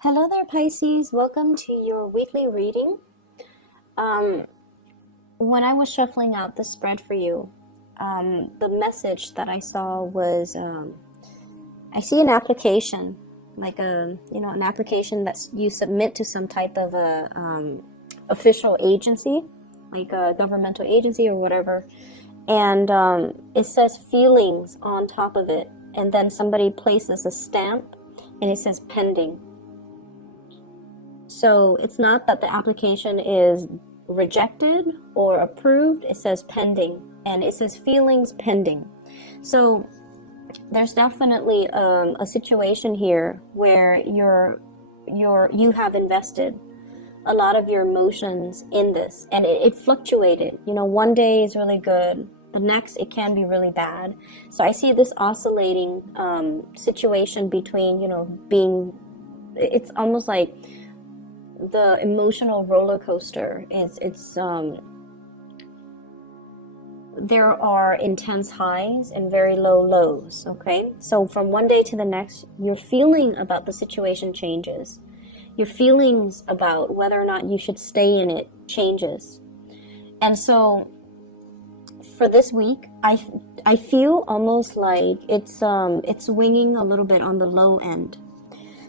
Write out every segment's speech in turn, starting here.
Hello there, Pisces. Welcome to your weekly reading. Um, when I was shuffling out the spread for you, the message that I saw was I see an application, like an application that you submit to some type of a official agency, like a governmental agency or whatever, and it says feelings on top of it, and then somebody places a stamp, and it says pending. So it's not that the application is rejected or approved, it says pending, and it says feelings pending. So there's definitely a situation here where you have invested a lot of your emotions in this, and it fluctuated. One day is really good, the next it can be really bad. So I see this oscillating situation between, it's almost like the emotional roller coaster there are intense highs and very low lows. Okay, so from one day to the next, your feeling about the situation changes. Your feelings about whether or not you should stay in it changes. And so for this week, I feel almost like it's swinging a little bit on the low end.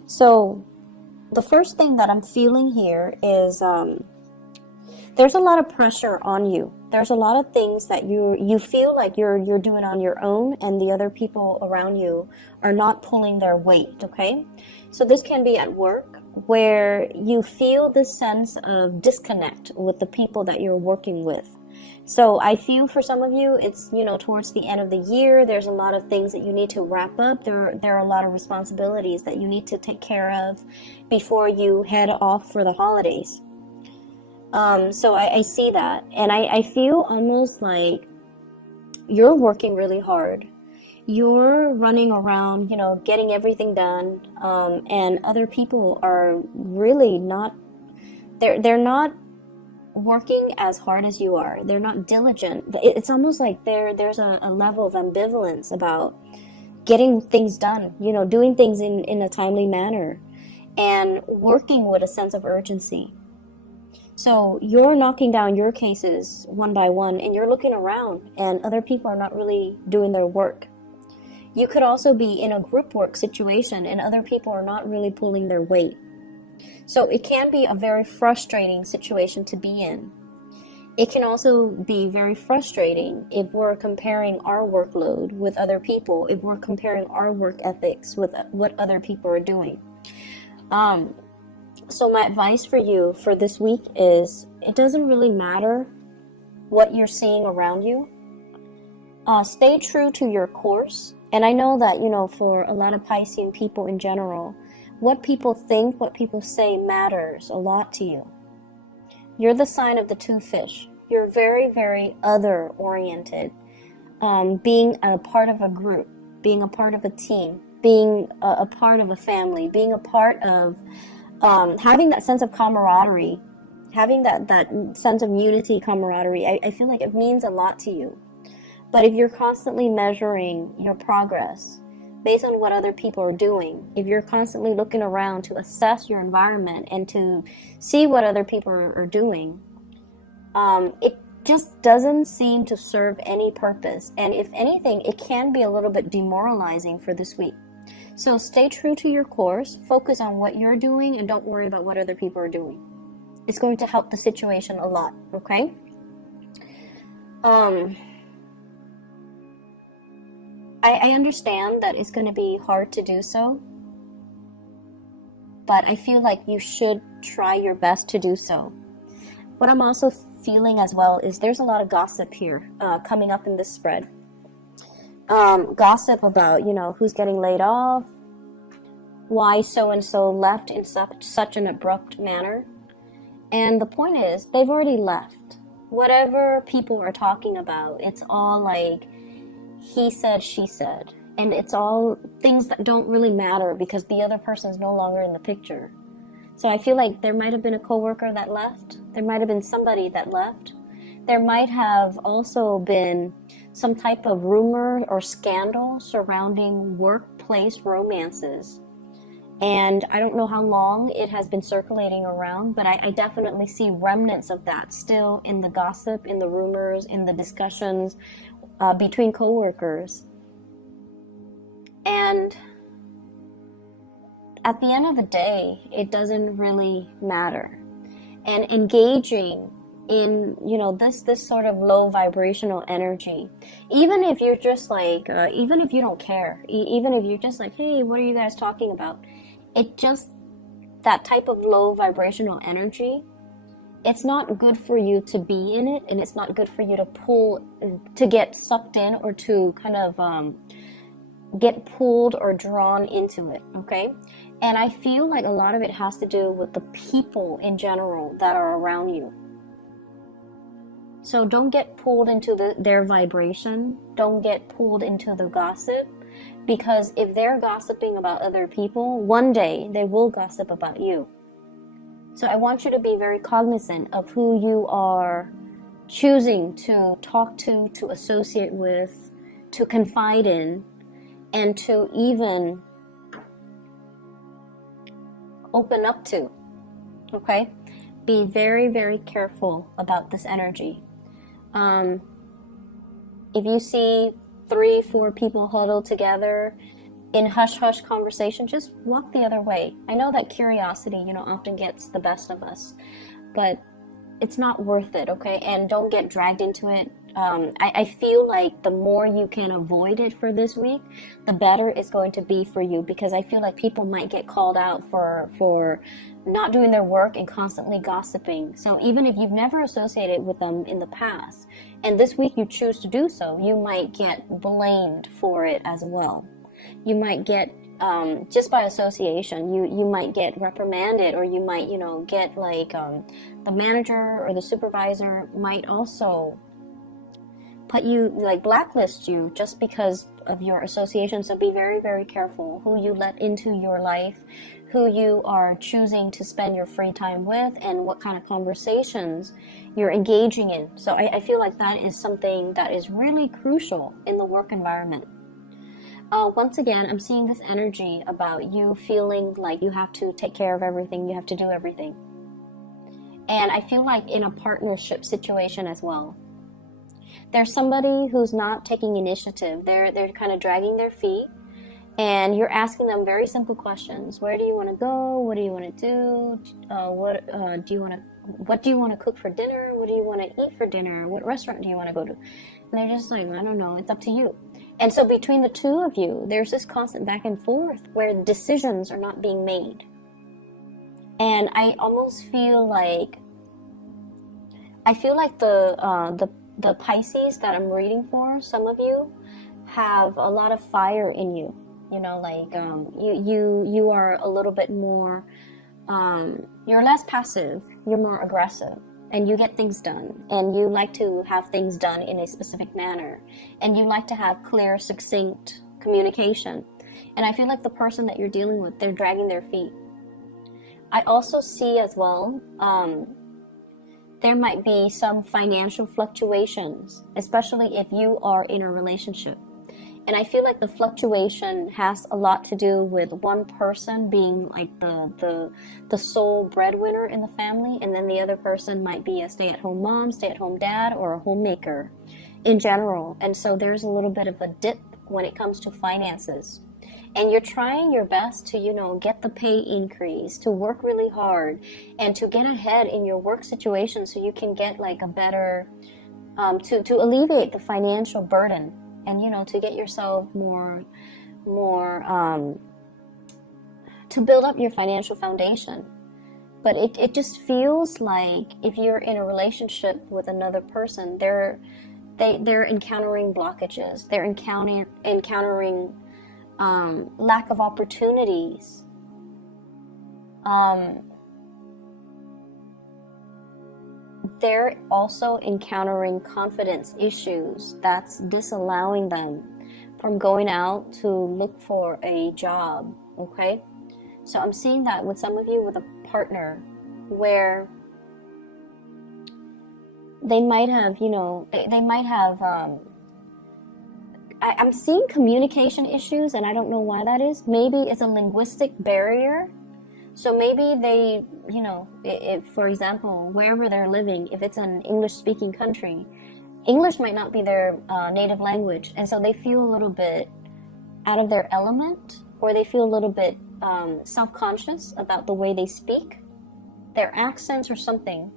So the first thing that I'm feeling here is there's a lot of pressure on you. There's a lot of things that you feel like you're doing on your own, and the other people around you are not pulling their weight. Okay, so this can be at work, where you feel this sense of disconnect with the people that you're working with. So I feel for some of you, it's, towards the end of the year, there's a lot of things that you need to wrap up. There are a lot of responsibilities that you need to take care of before you head off for the holidays. So I see that, and I feel almost like you're working really hard. You're running around, getting everything done, and other people are really not, they're not working as hard as you are. They're not diligent. It's almost like there's a level of ambivalence about getting things done, doing things in a timely manner and working with a sense of urgency. So you're knocking down your cases one by one, and you're looking around, and other people are not really doing their work. You could also be in a group work situation, and other people are not really pulling their weight. So it can be a very frustrating situation to be in. It can also be very frustrating if we're comparing our workload with other people, if we're comparing our work ethics with what other people are doing. So my advice for you for this week is, it doesn't really matter what you're seeing around you. Stay true to your course. And I know that, for a lot of Piscean people in general, what people think, what people say matters a lot to you. You're the sign of the two fish. You're very, very other-oriented. Being a part of a group, being a part of a team, being a part of a family, being a part of having that sense of camaraderie, having that sense of unity, camaraderie. I feel like it means a lot to you. But if you're constantly measuring your progress based on what other people are doing, if you're constantly looking around to assess your environment and to see what other people are doing, it just doesn't seem to serve any purpose. And if anything, it can be a little bit demoralizing for this week. So stay true to your course, focus on what you're doing, and don't worry about what other people are doing. It's going to help the situation a lot, okay? I understand that it's going to be hard to do so, but I feel like you should try your best to do so. What I'm also feeling as well is there's a lot of gossip here coming up in this spread. Gossip about, who's getting laid off, why so-and-so left in such an abrupt manner. And the point is, they've already left. Whatever people are talking about, it's all like he said, she said. And it's all things that don't really matter because the other person is no longer in the picture. So I feel like there might have been a coworker that left. There might have been somebody that left. There might have also been some type of rumor or scandal surrounding workplace romances. And I don't know how long it has been circulating around, but I definitely see remnants of that still in the gossip, in the rumors, in the discussions between coworkers. And at the end of the day, it doesn't really matter. And engaging in, you know, this sort of low vibrational energy, even if you're just like, even if you don't care, even if you're just like, hey, what are you guys talking about? It just, that type of low vibrational energy, it's not good for you to be in it, and it's not good for you to get sucked in, or to kind of get pulled or drawn into it, okay? And I feel like a lot of it has to do with the people in general that are around you. So don't get pulled into their vibration. Don't get pulled into the gossip. Because if they're gossiping about other people, one day they will gossip about you. So I want you to be very cognizant of who you are choosing to talk to associate with, to confide in, and to even open up to. Okay? Be very, very careful about this energy. If you see 3-4 people huddled together in hush-hush conversation, just walk the other way. I know that curiosity, you know, often gets the best of us, but it's not worth it, okay? And don't get dragged into it. I feel like the more you can avoid it for this week, the better it's going to be for you, because I feel like people might get called out for not doing their work and constantly gossiping. So even if you've never associated with them in the past, and this week you choose to do so, you might get blamed for it as well. You might get, just by association, you might get reprimanded, or you might, you know, get like the manager or the supervisor might also put you, like blacklist you, just because of your association. So be very, very careful who you let into your life, who you are choosing to spend your free time with, and what kind of conversations you're engaging in. So I feel like that is something that is really crucial in the work environment. Oh, once again, I'm seeing this energy about you feeling like you have to take care of everything, you have to do everything. And I feel like in a partnership situation as well, there's somebody who's not taking initiative. They're kind of dragging their feet, and you're asking them very simple questions. Where do you want to go? What do you want to do? What do you want to cook for dinner? What do you want to eat for dinner? What restaurant do you want to go to? And they're just like, I don't know, it's up to you. And so between the two of you, there's this constant back and forth where decisions are not being made. And I almost feel like the Pisces that I'm reading for, some of you have a lot of fire in you. You know, like you are a little bit more, you're less passive, you're more aggressive, and you get things done, and you like to have things done in a specific manner, and you like to have clear, succinct communication. And I feel like the person that you're dealing with, they're dragging their feet. I also see as well, there might be some financial fluctuations, especially if you are in a relationship. And I feel like the fluctuation has a lot to do with one person being like the sole breadwinner in the family, and then the other person might be a stay-at-home mom, stay-at-home dad, or a homemaker in general. And so there's a little bit of a dip when it comes to finances. And you're trying your best to, you know, get the pay increase, to work really hard, and to get ahead in your work situation so you can get like a better, to alleviate the financial burden, and, you know, to get yourself more, to build up your financial foundation. But it just feels like if you're in a relationship with another person, they're encountering blockages. They're encountering lack of opportunities. They're also encountering confidence issues that's disallowing them from going out to look for a job, okay? So I'm seeing that with some of you with a partner where they might have, you know, they might have I'm seeing communication issues, and I don't know why that is. Maybe it's a linguistic barrier. So maybe they, you know, if, for example, wherever they're living, if it's an English-speaking country, English might not be their native language, and so they feel a little bit out of their element, or they feel a little bit self-conscious about the way they speak, their accents or something.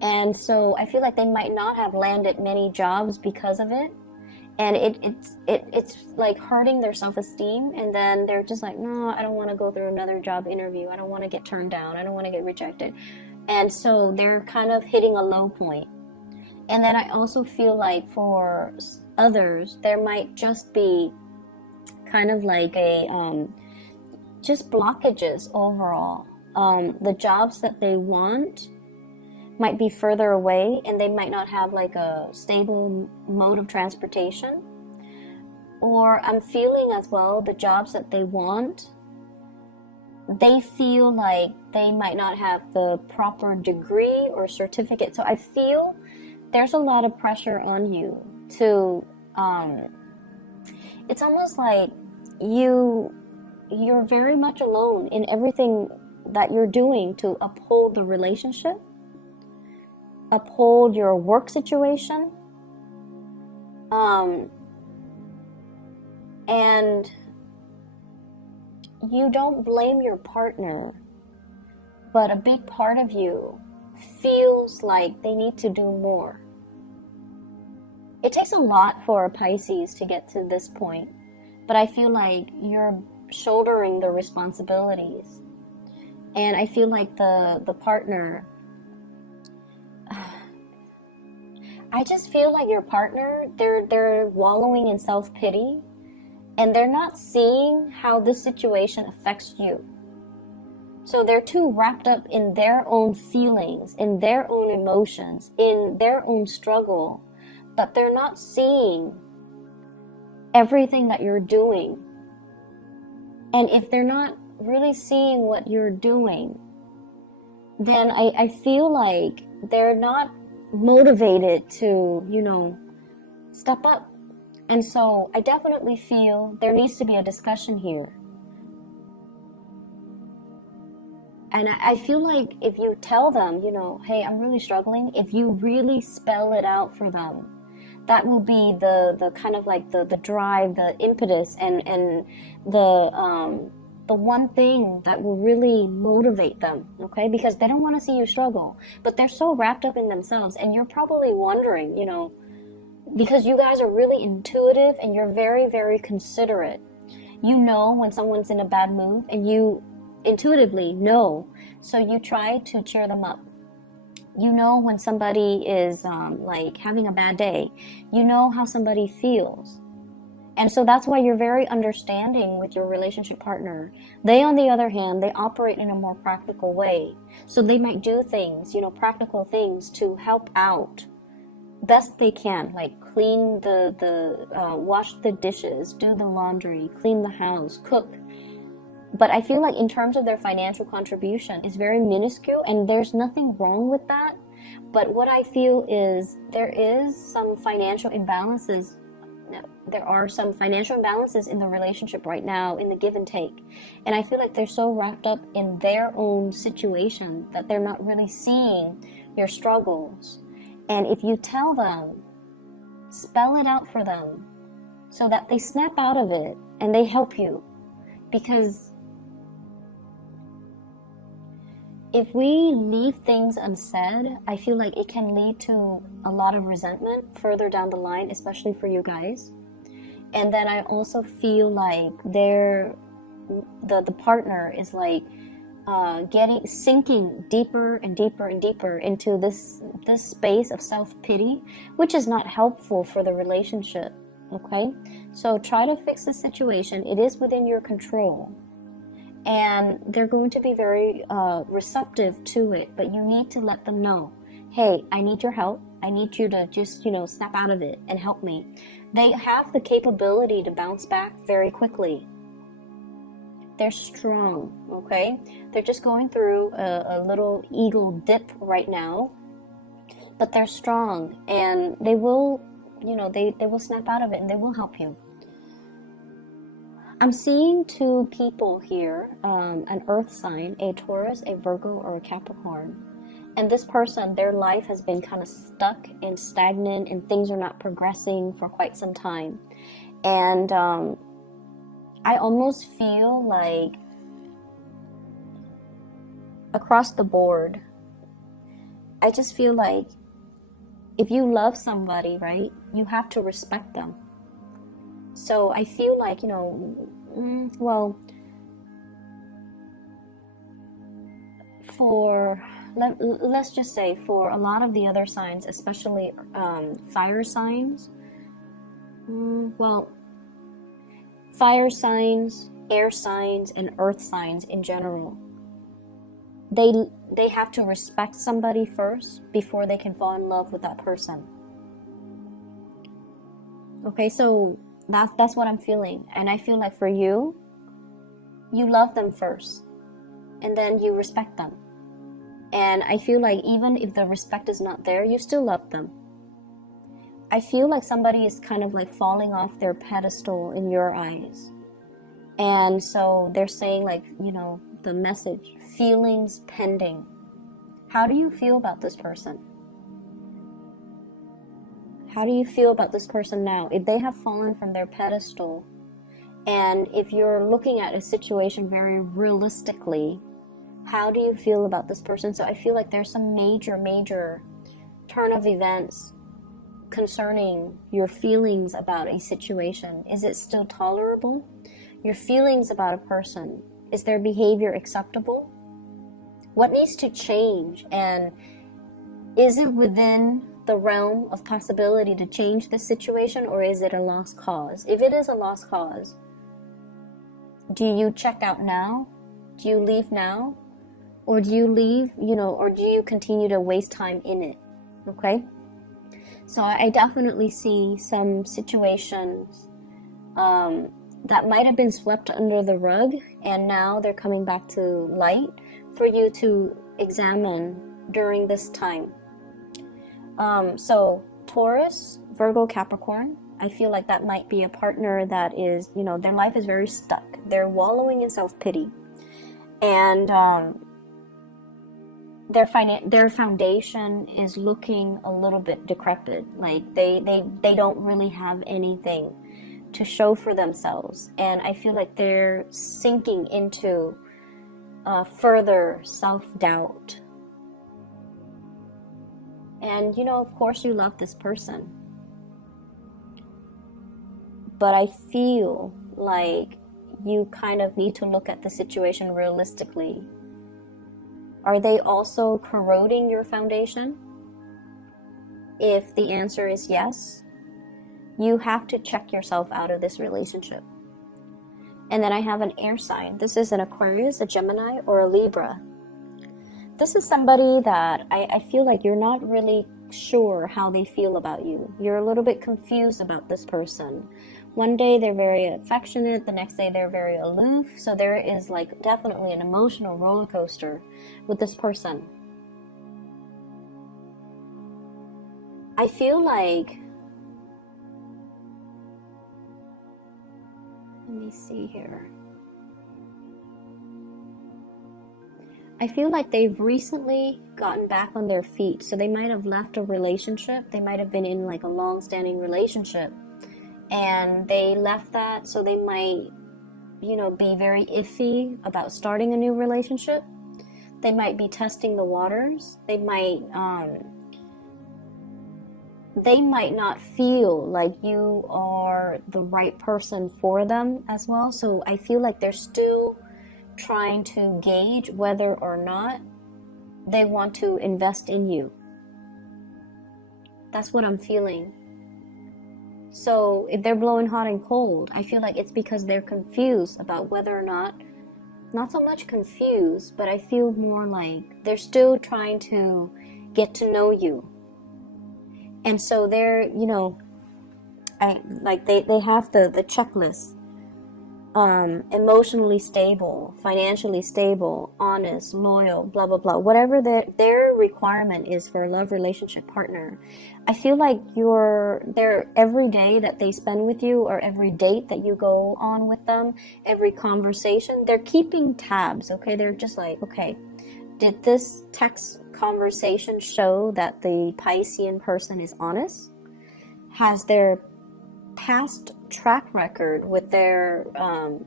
And so I feel like they might not have landed many jobs because of it. And it's like hurting their self-esteem, and then they're just like, no, I don't want to go through another job interview. I don't want to get turned down. I don't want to get rejected. And so they're kind of hitting a low point. And then I also feel like for others, there might just be kind of like a just blockages overall. The jobs that they want might be further away, and they might not have like a stable mode of transportation. Or I'm feeling as well, the jobs that they want, they feel like they might not have the proper degree or certificate. So I feel there's a lot of pressure on you to, it's almost like you're very much alone in everything that you're doing to uphold the relationship, uphold your work situation, and you don't blame your partner, but a big part of you feels like they need to do more. It takes a lot for a Pisces to get to this point, but I feel like you're shouldering the responsibilities, and I feel like the partner, I just feel like your partner, they're wallowing in self-pity, and they're not seeing how this situation affects you. So they're too wrapped up in their own feelings, in their own emotions, in their own struggle, but they're not seeing everything that you're doing. And if they're not really seeing what you're doing, then I feel like they're not motivated to, you know, step up. And so I definitely feel there needs to be a discussion here. And I feel like if you tell them, you know, hey, I'm really struggling, if you really spell it out for them, that will be the kind of like the drive, the impetus, and the one thing that will really motivate them, okay? Because they don't want to see you struggle, but they're so wrapped up in themselves. And you're probably wondering, you know, because you guys are really intuitive and you're very, very considerate. You know when someone's in a bad mood, and you intuitively know, so you try to cheer them up. You know when somebody is like having a bad day. You know how somebody feels. And so that's why you're very understanding with your relationship partner. They, on the other hand, they operate in a more practical way. So they might do things, you know, practical things to help out best they can, like clean wash the dishes, do the laundry, clean the house, cook. But I feel like in terms of their financial contribution, it's very minuscule, and there's nothing wrong with that. But what I feel is there is some financial imbalances. There are some financial imbalances in the relationship right now, in the give and take. And I feel like they're so wrapped up in their own situation that they're not really seeing your struggles. And if you tell them, spell it out for them so that they snap out of it and they help you. Because if we leave things unsaid, I feel like it can lead to a lot of resentment further down the line, especially for you guys. And then I also feel like the partner is like sinking deeper and deeper and deeper into this space of self-pity, which is not helpful for the relationship. Okay, so try to fix the situation. It is within your control, and they're going to be very receptive to it, but you need to let them know, hey, I need your help. I need you to just, you know, snap out of it and help me. They have the capability to bounce back very quickly. They're strong, okay? They're just going through a little ego dip right now, but they're strong, and they will you know, they will snap out of it and they will help you. I'm seeing two people here, an earth sign, a Taurus, a Virgo, or a Capricorn. And this person, their life has been kind of stuck and stagnant and things are not progressing for quite some time. And I almost feel like across the board, I just feel like if you love somebody, right, you have to respect them. So I feel like, you know, well, let's just say for a lot of the other signs, especially fire signs, well, fire signs, air signs, and earth signs in general, they have to respect somebody first before they can fall in love with that person. Okay, so that's what I'm feeling. And I feel like for you, you love them first and then you respect them. And I feel like even if the respect is not there, you still love them. I feel like somebody is kind of like falling off their pedestal in your eyes. And so they're saying, like, you know, the message, feelings pending. How do you feel about this person? How do you feel about this person now? If they have fallen from their pedestal, and if you're looking at a situation very realistically, how do you feel about this person? So I feel like there's some major turn of events concerning your feelings about a situation. Is it still tolerable? Your feelings about a person, is their behavior acceptable? What needs to change? And is it within the realm of possibility to change the situation, or is it a lost cause? If it is a lost cause, do you check out now? Do you leave now? Or do you leave, you know, or do you continue to waste time in it? Okay? So I definitely see some situations that might have been swept under the rug, and now they're coming back to light for you to examine during this time. So Taurus, Virgo, Capricorn, I feel like that might be a partner that is, you know, their life is very stuck. They're wallowing in self-pity. And their foundation is looking a little bit decrepit. Like they don't really have anything to show for themselves. And I feel like they're sinking into further self-doubt. And, you know, of course you love this person. But I feel like you kind of need to look at the situation realistically. Are they also corroding your foundation? If the answer is yes, you have to check yourself out of this relationship. And then I have an air sign. This is an Aquarius, a Gemini, or a Libra. This is somebody that I feel like you're not really sure how they feel about you. You're a little bit confused about this person. One day they're very affectionate, the next day they're very aloof. So there is like definitely an emotional roller coaster with this person. I feel like, let me see here. I feel like they've recently gotten back on their feet. So they might have left a relationship. They might have been in like a long-standing relationship. And they left that, so they might, you know, be very iffy about starting a new relationship. They might be testing the waters. They might not feel like you are the right person for them as well. So I feel like they're still trying to gauge whether or not they want to invest in you. That's what I'm feeling. So if they're blowing hot and cold, I feel like it's because they're confused about whether or not so much confused, but I feel more like they're still trying to get to know you. And so they're, you know, they have the checklist emotionally stable, financially stable, honest, loyal, blah, blah, blah, whatever their requirement is for a love relationship partner. I feel like you're there every day that they spend with you, or every date that you go on with them, every conversation, they're keeping tabs, okay? They're just like, okay, did this text conversation show that the Piscean person is honest? Has their past track record with their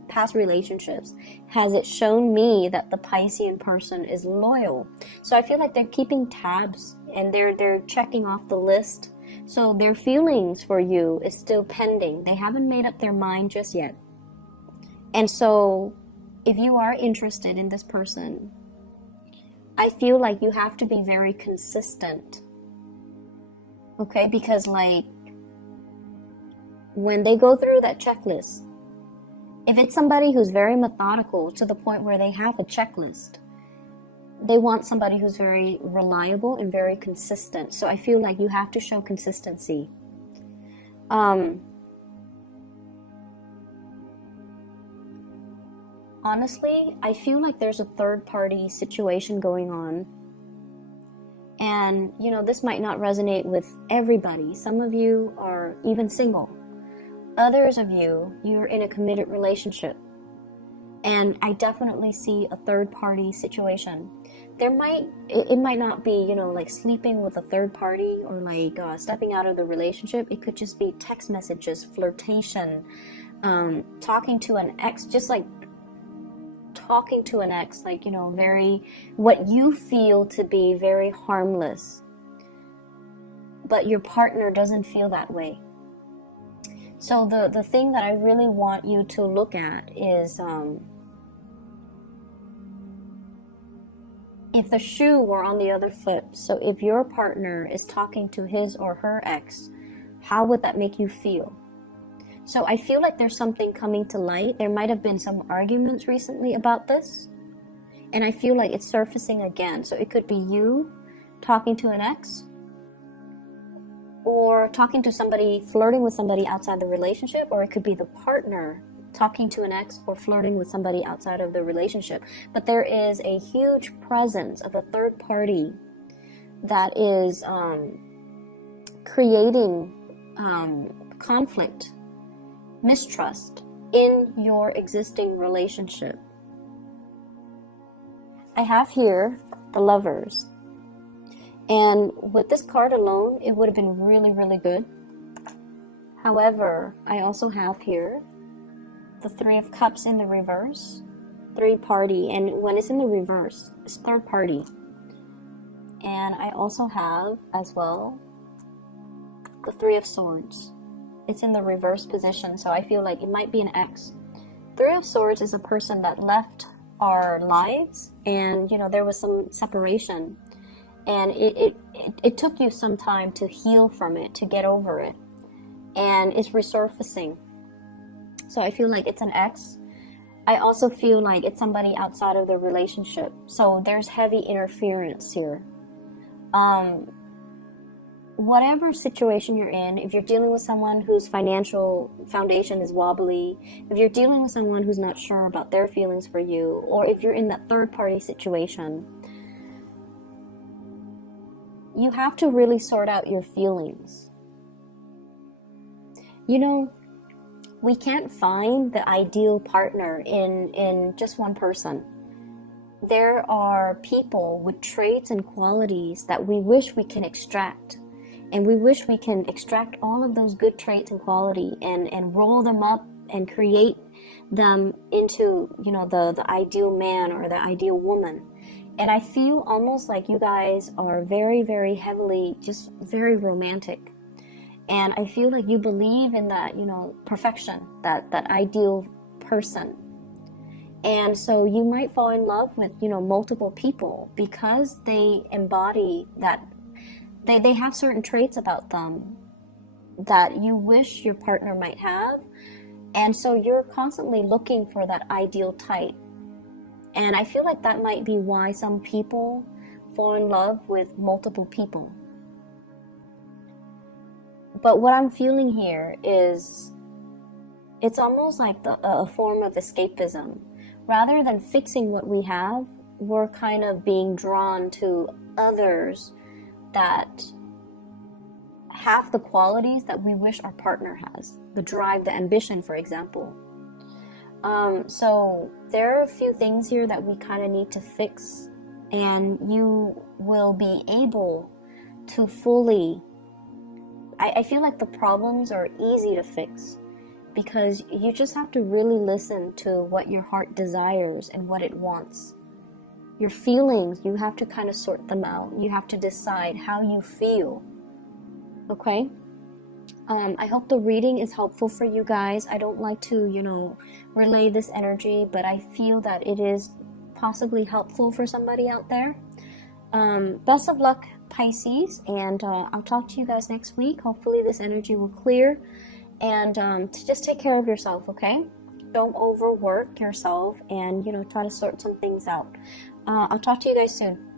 past relationships, has it shown me that the Piscean person is loyal? So I feel like they're keeping tabs, and they're checking off the list. So their feelings for you is still pending. They haven't made up their mind just yet. And so if you are interested in this person, I feel like you have to be very consistent. Okay, because like when they go through that checklist, if it's somebody who's very methodical to the point where they have a checklist, they want somebody who's very reliable and very consistent. So I feel like you have to show consistency. Honestly, I feel like there's a third party situation going on. And, you know, this might not resonate with everybody. Some of you are even single. Others of you, you're in a committed relationship. And I definitely see a third party situation. It might not be, you know, like sleeping with a third party, or like stepping out of the relationship. It could just be text messages, flirtation, talking to an ex, just like talking to an ex, like, you know, very, what you feel to be very harmless, but your partner doesn't feel that way. So the thing that I really want you to look at is, if the shoe were on the other foot, so if your partner is talking to his or her ex, how would that make you feel? So I feel like there's something coming to light. There might have been some arguments recently about this, and I feel like it's surfacing again. So it could be you talking to an ex, or talking to somebody, flirting with somebody outside the relationship, or it could be the partner talking to an ex or flirting with somebody outside of the relationship. But there is a huge presence of a third party that is creating conflict, mistrust in your existing relationship. I have here the Lovers. And with this card alone, it would have been really, really good. However, I also have here the Three of Cups in the reverse, third party, and when it's in the reverse, it's third party. And I also have, as well, the Three of Swords. It's in the reverse position, so I feel like it might be an ex. Three of Swords is a person that left our lives, and, you know, there was some separation. And it took you some time to heal from it, to get over it. And it's resurfacing. So I feel like it's an ex. I also feel like it's somebody outside of the relationship. So there's heavy interference here. Whatever situation you're in, if you're dealing with someone whose financial foundation is wobbly, if you're dealing with someone who's not sure about their feelings for you, or if you're in that third party situation, you have to really sort out your feelings. You know, we can't find the ideal partner in just one person. There are people with traits and qualities that we wish we can extract. And we wish we can extract all of those good traits and quality and roll them up and create them into, you know, the ideal man or the ideal woman. And I feel almost like you guys are very, very heavily, just very romantic. And I feel like you believe in that, you know, perfection, that ideal person. And so you might fall in love with, you know, multiple people because they embody that. They have certain traits about them that you wish your partner might have. And so you're constantly looking for that ideal type. And I feel like that might be why some people fall in love with multiple people. But what I'm feeling here is It's almost like a form of escapism. Rather than fixing what we have, we're kind of being drawn to others that have the qualities that we wish our partner has. The drive, the ambition, for example. So there are a few things here that we kind of need to fix, and you will be able to fully... I feel like the problems are easy to fix because you just have to really listen to what your heart desires and what it wants. Your feelings, you have to kind of sort them out. You have to decide how you feel. Okay? I hope the reading is helpful for you guys. I don't like to, relay this energy, but I feel that it is possibly helpful for somebody out there. Best of luck, Pisces, and I'll talk to you guys next week. Hopefully this energy will clear, and to just take care of yourself, okay? Don't overwork yourself, and try to sort some things out. I'll talk to you guys soon.